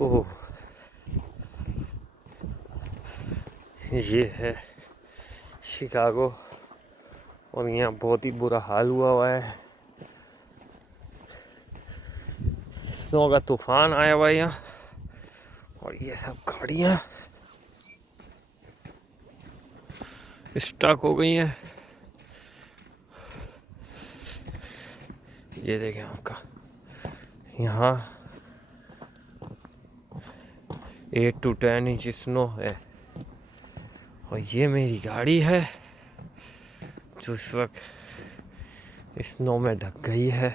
ओह, ये है शिकागो और यहाँ बहुत ही बुरा हाल हुआ है। स्नो का तूफान आया हुआ है यहाँ, और ये सब गाड़ियाँ स्टक हो गई हैं। ये देखें आपका यहाँ 8 to 10 इंच स्नो है, और ये मेरी गाड़ी है जो इस वक्त स्नो में ढक गई है।